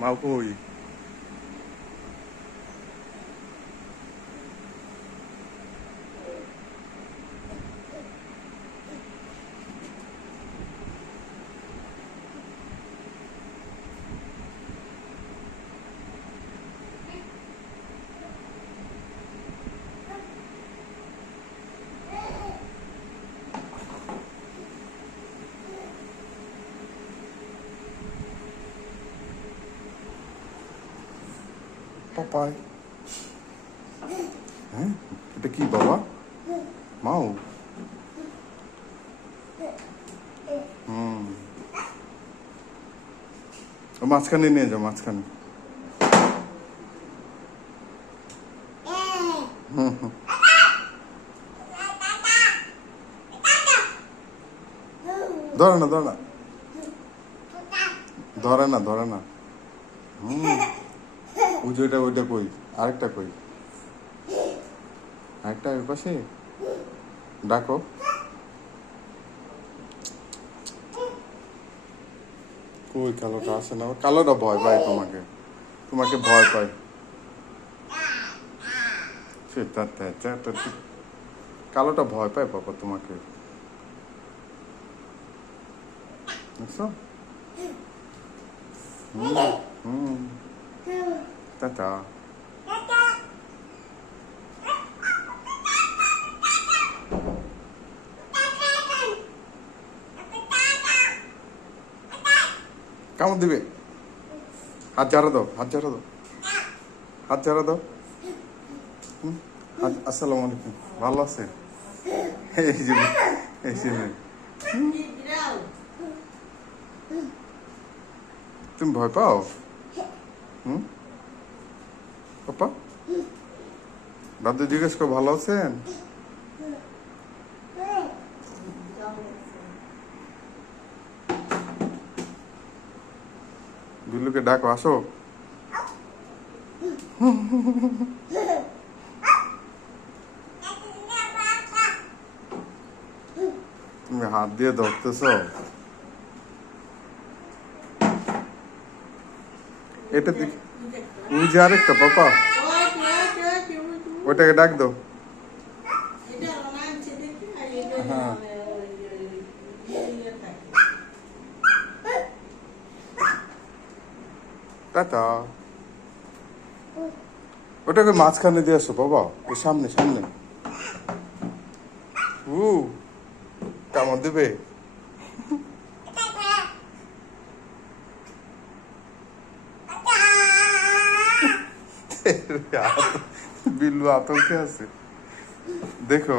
মাও কই? পাপাই, হ্যাঁ এটা কি বাবা? মাও? মাঝখানে নিয়ে যাও, মাঝখানে। ধরে না, ধরে না, ধরে না, ধরে না। ওই যে ওইটা কই? আরেকটা কই? আরেকটা ওই পাশে। ডাকো। কই কালোটা আসে না? কালোটা ভয় পায় তোমাকে, তোমাকে ভয় পায়। কালোটা ভয় পায় বাবা তোমাকে, বুঝছো? টাটা। কামড় দিবে? হাত ঝাড়া দাও, হাত ঝাড়া দাও, হাত ঝাড়া দাও। আসসালামু আলাইকুম, ভালো আছে? এই যে, এই যে, তুমি ভয় পাও? পাপা, দাদু জিজ্ঞেস করো ভালো আছেন? বিল্লুকে ডাকো, আসো। তুমি হাত দিয়ে ধরতেছ? এটা দেখ, ওই যে আরেকটা পাপা, ওটাকে ডাক দাও। হ্যাঁ, টাটা। ওটাকে মাঝখানে দিয়ে আসো বাবা, ওই সামনে সামনে। কামড় দেবে? বিল্লু আতঙ্কে আছে, দেখো।